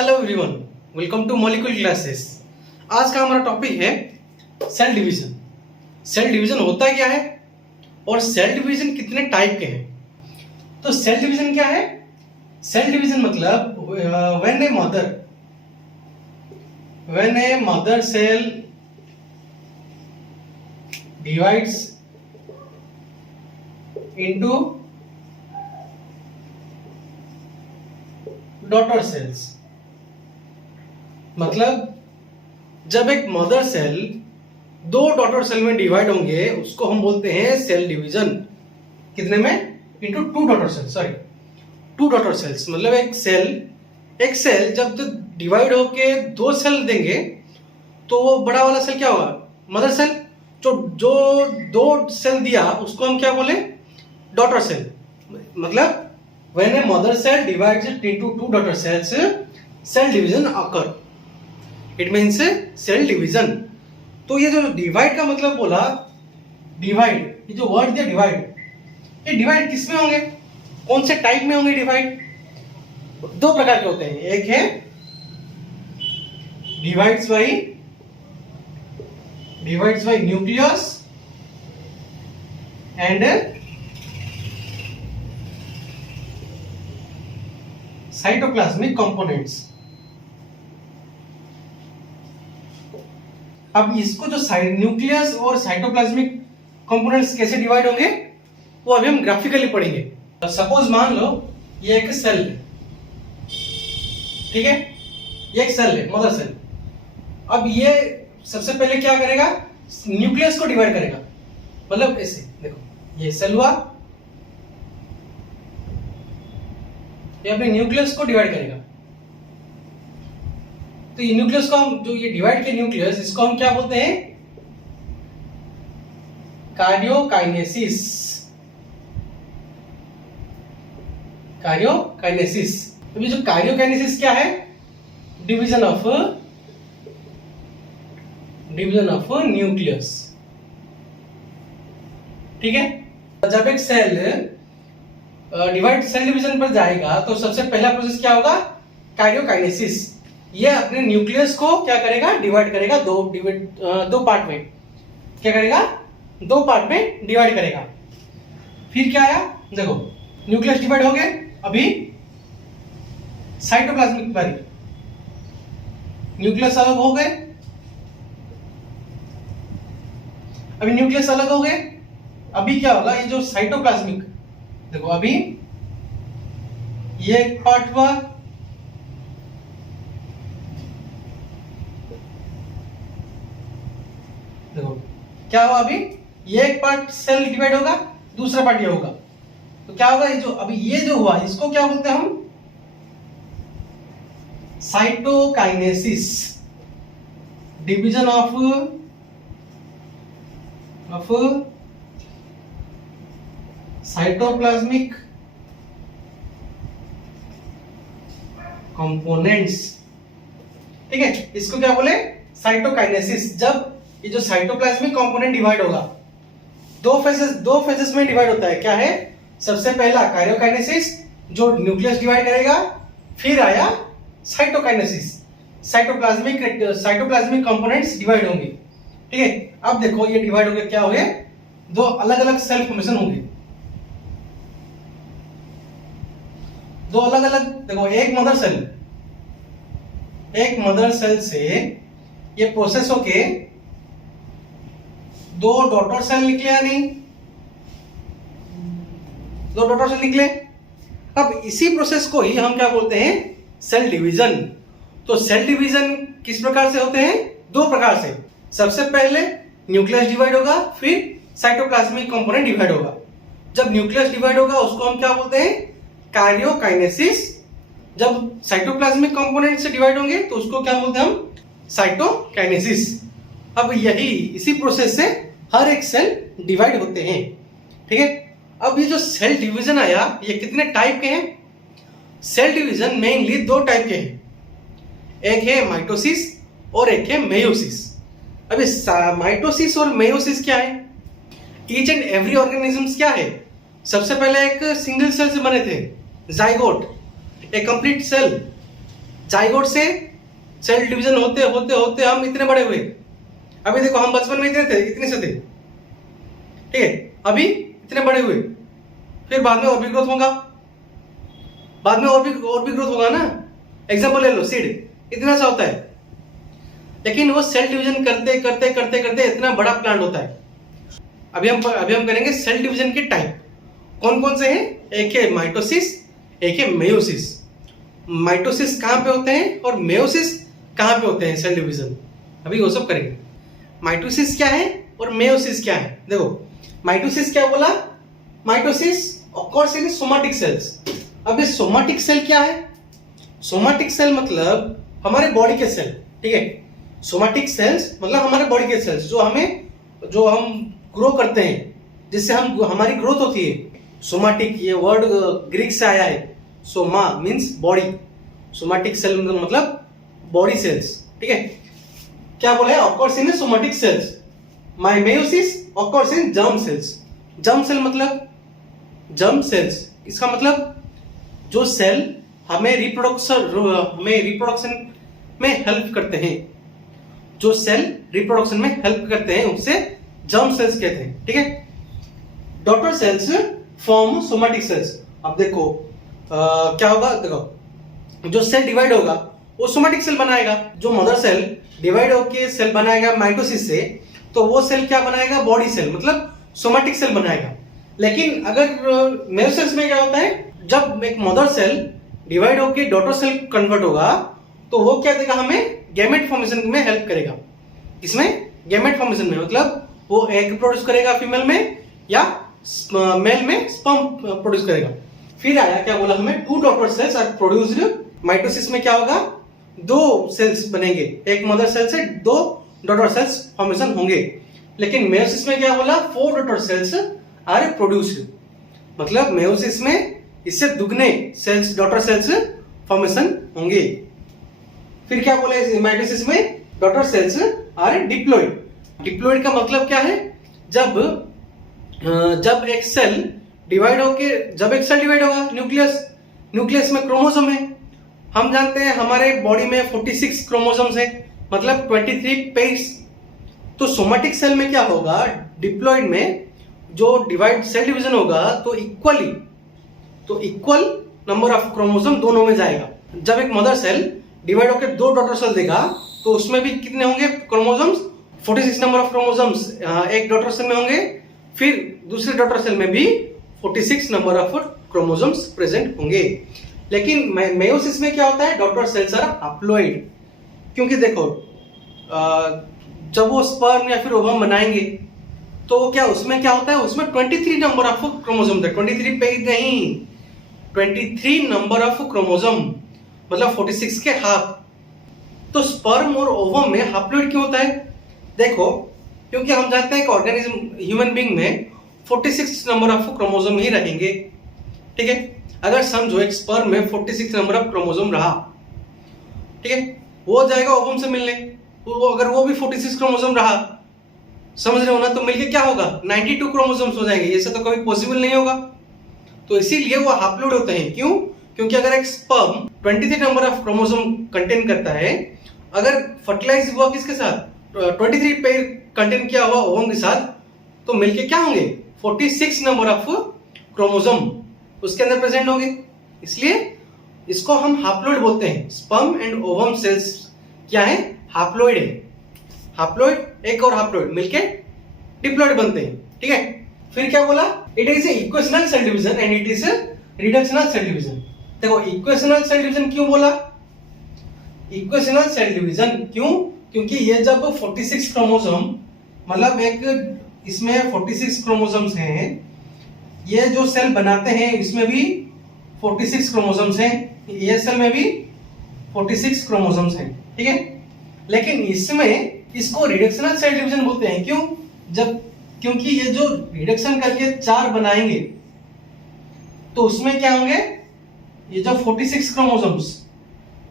Hello everyone, welcome two molecule classes. आज का हमारा टॉपिक है सेल डिवीजन। सेल डिवीजन होता क्या है और सेल डिवीजन कितने टाइप के हैं। तो सेल डिवीजन क्या है? सेल डिवीजन मतलब when a mother cell divides into daughter cells. मतलब जब एक मदर सेल दो डॉटर सेल में डिवाइड होंगे उसको हम बोलते हैं सेल डिवीजन। कितने में? Into two daughter cells. Two daughter cells मतलब एक सेल जब डिवाइड होके दो सेल देंगे तो वो बड़ा वाला सेल क्या होगा? Mother cell. जो दो सेल दिया उसको हम क्या बोले? Daughter cell. मतलब when a mother cell divides it into two daughter cells, cell division occur. It means cell division. तो ये जो डिवाइड का मतलब बोला, डिवाइड, ये जो वर्ड दिया डिवाइड, ये डिवाइड किस में होंगे? कौन से टाइप में होंगे डिवाइड? दो प्रकार के होते हैं। एक है divides bye nucleus and cytoplasmic components. अब इसको जो न्यूक्लियस और साइटोप्लाज्मिक कंपोनेंट्स कैसे डिवाइड होंगे वो अभी हम ग्राफिकली पढ़ेंगे। तो सपोज मान लो ये एक सेल है, ठीक है, ये एक सेल है, मदर सेल। अब ये सबसे पहले क्या करेगा? न्यूक्लियस को डिवाइड करेगा। मतलब ऐसे देखो, ये सेल हुआ, ये अपने न्यूक्लियस को डिवाइड करेगा। तो ये न्यूक्लियस को हम, जो ये डिवाइड के न्यूक्लियस, इसको हम क्या बोलते हैं? कार्डियोकाइनेसिस। तो ये जो कार्डियोकाइनेसिस क्या है? Division of nucleus. ठीक है। जब एक सेल सेल डिवीजन पर जाएगा तो सबसे पहला प्रोसेस क्या होगा? कार्डियोकाइनेसिस। ये अपने न्यूक्लियस को क्या करेगा? डिवाइड करेगा दो पार्ट में। क्या करेगा? दो पार्ट में डिवाइड करेगा। फिर क्या आया? देखो, न्यूक्लियस डिवाइड हो गए। अभी साइटोप्लाज्मिक बारी, न्यूक्लियस अलग हो गए। अभी न्यूक्लियस अलग हो गए। अभी क्या होगा? ये जो साइटोप्लाज्मिक, देखो अभी ये एक पार्ट हुआ, देखो क्या हुआ? अभी ये एक पार्ट सेल डिवाइड होगा, दूसरा पार्ट ये होगा। तो क्या होगा? ये जो अभी ये जो हुआ इसको क्या बोलते हैं हम? Cytokinesis, division of cytoplasmic components. ठीक है, इसको क्या बोले? साइटोकाइनेसिस। जब ये जो साइटोप्लाज्मिक कंपोनेंट डिवाइड होगा, दो फेजेस में डिवाइड होता है। क्या है? सबसे पहला कार्डियोकाइनेसिस, जो न्यूक्लियस डिवाइड करेगा। फिर आया साइटोकाइनेसिस, साइटोप्लाज्मिक कंपोनेंट्स डिवाइड होंगे। ठीक है। अब देखो ये डिवाइड हो गए, क्या हो गए? दो अलग अलग सेल फॉर्मेशन होंगे। दो अलग अलग, देखो एक मदर सेल से ये प्रोसेस होके दो डॉटर सेल निकले या नहीं? दो डॉटर सेल निकले। अब इसी प्रोसेस को ही हम क्या बोलते हैं? Cell division. तो सेल डिवीजन किस प्रकार से होते हैं? दो प्रकार से। सबसे पहले न्यूक्लियस डिवाइड होगा, फिर साइटोप्लाज्मिक कंपोनेंट डिवाइड होगा। जब न्यूक्लियस डिवाइड होगा उसको हम क्या बोलते हैं? कार्डियोकाइनेसिस। जब साइटोप्लाज्मिक कंपोनेंट से डिवाइड होंगे तो उसको क्या बोलते हैं हम? साइटोकाइनेसिस। अब इसी प्रोसेस से हर एक सेल डिवाइड होते हैं। ठीक है। अब ये जो सेल डिवीजन आया, ये कितने टाइप के हैं? सेल डिवीजन मेनली दो टाइप के हैं। एक है माइटोसिस और एक है मेयोसिस। अभी माइटोसिस और मेयोसिस क्या है? ईच एंड एवरी ऑर्गेनिज्म क्या है? सबसे पहले एक सिंगल सेल से बने थे, जाइगोट, ए कंप्लीट सेल। जाइगोट से सेल डिवीजन होते होते होते हम इतने बड़े हुए। अभी देखो हम बचपन में इतने थे, इतने से थे, ठीक है, अभी इतने बड़े हुए, फिर बाद में और भी ग्रोथ होगा, बाद में और भी ग्रोथ होगा ना। एग्जांपल ले लो, सीड इतना सा होता है, लेकिन वो सेल डिवीजन करते करते करते करते इतना बड़ा प्लांट होता है। अभी हम करेंगे सेल डिवीजन के टाइप कौन कौन से हैं। एक है माइटोसिस, एक है मेयोसिस। माइटोसिस कहाँ पे होते हैं और मेयोसिस कहाँ पे होते हैं सेल डिवीजन, अभी वो सब करेंगे। माइटोसिस क्या है और मेयोसिस क्या है। देखो माइटोसिस क्या बोला, mitosis occurs in somatic sales. अब ये सोमैटिक सेल क्या है, सोमैटिक सेल मतलब हमारे बॉडी के सेल, ठीक है। सोमैटिक सेल्स मतलब हमारे बॉडी के सेल्स जो हम ग्रो करते हैं, जिससे हमारी ग्रोथ होती है। सोमैटिक ये वर्ड ग्रीक से आया है, soma means body, somatic cell मतलब बॉडी सेल्स, ठीक है। क्या बोला है, occurs in somatic cells. My meiosis occurs in germ cells. Germ cell मतलब जर्म सेल्स, इसका मतलब जो सेल हमें रिप्रोडक्शन में हेल्प करते हैं, जो सेल रिप्रोडक्शन में हेल्प करते हैं उसे जर्म सेल्स कहते हैं, ठीक है। Daughter cells form somatic cells. अब देखो क्या होगा, देखो जो सेल डिवाइड होगा वो सोमैटिक सेल बनाएगा। जो मदर सेल डिवाइड होकर सेल बनाएगा माइटोसिस से, तो वो सेल क्या बनाएगा, बॉडी सेल मतलब सोमैटिक सेल बनाएगा। लेकिन अगर मेयोसिस में क्या होता है, जब एक मदर सेल डिवाइड होकर डॉटर सेल कन्वर्ट होगा तो वो क्या देगा, हमें गैमेट फॉर्मेशन में हेल्प करेगा। इसमें गैमेट फॉर्मेशन में मतलब वो एग प्रोड्यूस करेगा फीमेल में या मेल में स्पर्म प्रोड्यूस करेगा। फिर आया क्या बोला हमें, 2 daughter cells are produced. Mitosis में क्या होगा, 2 सेल्स बनेंगे, एक मदर सेल से 2 डॉटर सेल्स फॉर्मेशन होंगे। लेकिन मेयोसिस में क्या बोला, 4 डॉटर सेल्स आर प्रोड्यूस्ड। मतलब मेयोसिस में इससे दुगने सेल्स डॉटर सेल्स फॉर्मेशन होंगे। फिर क्या बोला इस माइटोसिस में, daughter cells are diploid. Diploid का मतलब क्या है, जब एक सेल डिवाइड होगा, न्यूक्लियस में क्रोमोसोम है। हम जानते हैं हमारे बॉडी में 46 क्रोमोसोम्स है, मतलब 23 पेयर्स। तो सोमैटिक सेल में क्या होगा, डिप्लॉइड में जो सेल डिवीजन होगा तो इक्वल नंबर ऑफ क्रोमोसोम दोनों में जाएगा। जब एक मदर सेल डिवाइड होकर 2 डॉटर सेल देगा तो उसमें भी कितने होंगे क्रोमोसोम्स, 46 नंबर ऑफ क्रोमोसोम्स एक डॉटर सेल में होंगे। फिर दूसरे डॉटर सेल में भी 46 नंबर ऑफ क्रोमोसोम्स प्रेजेंट होंगे। लेकिन मेयोसिस में क्या होता है, डॉटर सेल्स आर हैप्लॉइड। क्योंकि देखो जब वो स्पर्म या फिर ओवम बनाएंगे तो क्या उसमें क्या होता है, उसमें 23 नंबर ऑफ क्रोमोसोम थे, 23 पेज नहीं, 23 नंबर ऑफ क्रोमोसोम मतलब 46 के हाफ। तो स्पर्म और ओवम में हैप्लॉइड क्यों होता है, देखो क्योंकि हम जानते हैं कि ऑर्गेनिज्म ह्यूमन बीइंग में 46 नंबर ऑफ क्रोमोसोम ही रहेंगे, ठीक है। अगर समझो एक स्पर्म में 46 नंबर ऑफ क्रोमोसोम रहा, ठीक है, वो जाएगा ओवम से मिलने, तो अगर वो भी 46 क्रोमोसोम रहा, समझ रहे हो ना, तो मिलके क्या होगा, 92 क्रोमोसोम्स हो जाएंगे। ये सब तो कभी पॉसिबल नहीं होगा। तो इसीलिए वो हैप्लॉइड होते हैं। क्यों, क्योंकि अगर एक sperm 23 number of chromosome contain करता है, अगर फर्टिलाइज हुआ किसके साथ, 23 पेयर कंटेन किया हुआ ओवम के साथ, तो मिलके क्या होंगे, 46 नंबर ऑफ क्रोमोसोम उसके अंदर प्रेजेंट होंगे। इसलिए इसको हम हैप्लॉइड बोलते हैं। स्पर्म एंड ओवम सेल्स क्या है, हैप्लॉइड है। हैप्लॉइड एक और हैप्लॉइड मिलके डिप्लॉइड बनते हैं, ठीक है। फिर क्या बोला, it is equational cell division and it is reductional cell division. देखो इक्वेशनल सेल डिवीजन क्यों बोला, इक्वेशनल सेल डिवीजन क्यों, क्योंकि ये जब 46 क्रोमोसोम मतलब एक इसमें 46 क्रोमोसोम्स हैं, ये जो सेल बनाते हैं इसमें भी 46 क्रोमोसोम्स हैं, ये सेल में भी 46 क्रोमोसोम्स हैं, ठीक है। लेकिन इसमें इसको रिडक्शनल सेल डिवीजन बोलते हैं। क्यों, क्योंकि ये जो रिडक्शन करके 4 बनाएंगे तो उसमें क्या होंगे, ये जो 46 क्रोमोसोम्स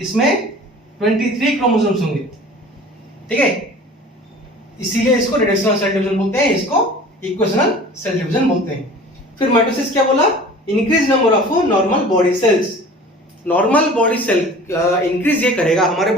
इसमें 23 क्रोमोसोम्स होंगे, ठीक है। इसीलिए इसको रिडक्शनल सेल डिवीजन बोलते हैं, इसको इक्वेशनल सेल डिवीजन बोलते हैं। फिर माइटोसिस क्या बोला, increase number of normal body cells. Normal body cell increase ये करेगा हमारे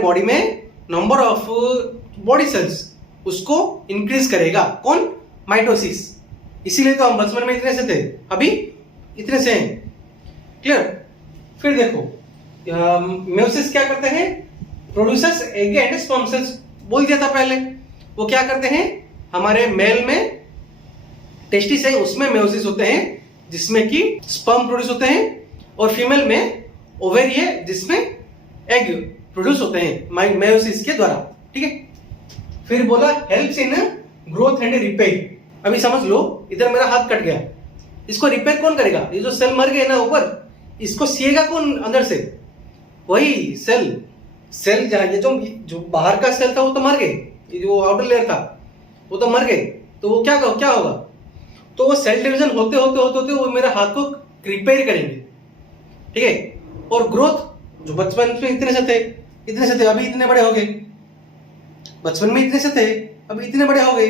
बॉडी में नंबर ऑफ बॉडी सेल्स उसको इंक्रीज करेगा। कौन? माइटोसिस। इसीलिए तो हम बचपन में इतने से थे, अभी इतने से हैं। क्लियर? फिर देखो मेयोसिस क्या करते हैं? Producers egg and sperm cells. बोल दिया था पहले। वो क्या करते हैं? हमारे मेल में टेस्टिस है, उसमें मेयोसिस होते हैं जिसमें कि स्पर्म प्रोड्यूस होते हैं, और फीमेल में ओवेरी है जिसमें एग प्रोड्यूस होते हैं मेयोसिस के द्वारा। ठीक है? फिर बोला helps in growth and repair. अभी समझ लो, इधर मेरा हाथ कट गया, इसको रिपेयर कौन करेगा? ये जो सेल मर गए ना ऊपर, इसको सिएगा कौन अंदर से? वही सेल जहां ये जो बाहर का सेल था वो तो मर गए, ये जो आउटर लेयर था वो तो मर गए। तो वो क्या होगा? तो वो सेल डिवीजन होते वो मेरे हाथ को रिपेयर करेंगे। ठीक है? और ग्रोथ, जो बचपन में इतने से थे अभी इतने बड़े हो गए, बचपन में इतने से थे अभी इतने बड़े हो गए।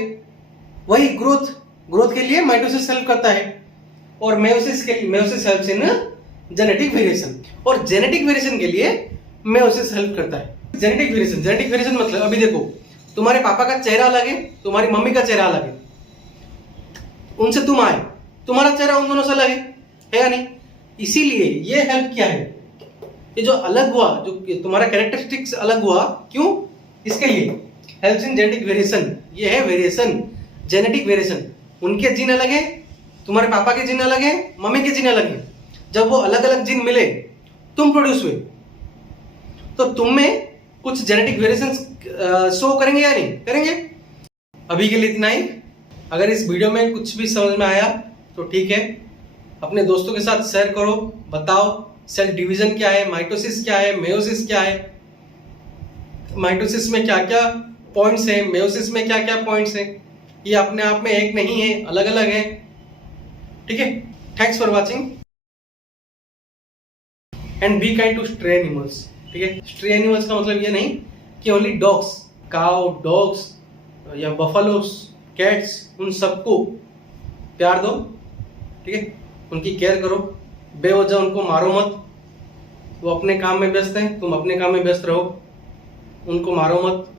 वही ग्रोथ के लिए माइटोसिस हेल्प करता है, और meiosis helps in genetic variation, और जेनेटिक वेरिएशन के लिए मेयोसिस हेल्प करता है। जेनेटिक वेरिएशन मतलब अभी देखो, तुम्हारे पापा का चेहरा अलग है, तुम्हारी मम्मी का चेहरा अलग है, उनसे तुम आए, तुम्हारा चेहरा उन दोनों से अलग है या नहीं? इसीलिए ये हेल्प किया है। ये जो अलग हुआ, जो तुम्हारा कैरेक्टरिस्टिक्स अलग हुआ, क्यों? इसके लिए हेल्प्स इन जेनेटिक वेरिएशन। ये है वेरिएशन, जेनेटिक वेरिएशन। उनके जीन अलग है, तुम्हारे पापा के जीन अलग है, मम्मी के जीन अलग है। जब वो अलग अलग जीन मिले, तुम प्रोड्यूस हुए, तो तुम में कुछ जेनेटिक वेरिएशन शो करेंगे या नहीं करेंगे? अभी के लिए इतना ही। अगर इस वीडियो में कुछ भी समझ में आया तो ठीक है, अपने दोस्तों के साथ शेयर करो, बताओ सेल डिवीजन क्या है, माइटोसिस क्या है, मेयोसिस क्या है, माइटोसिस में क्या क्या पॉइंट्स हैं, मेयोसिस में क्या क्या पॉइंट्स हैं। ये अपने आप में एक नहीं है, अलग अलग है। ठीक है? Thanks for watching and be kind to stray animals. ठीक है? स्ट्रे एनिमल्स का मतलब ये नहीं कि ओनली डॉग्स, काउ, डॉग्स या बफलोस, कैट्स, उन सबको प्यार दो। ठीक है? उनकी केयर करो, बेवजह उनको मारो मत। वो अपने काम में व्यस्त हैं, तुम अपने काम में व्यस्त रहो, उनको मारो मत।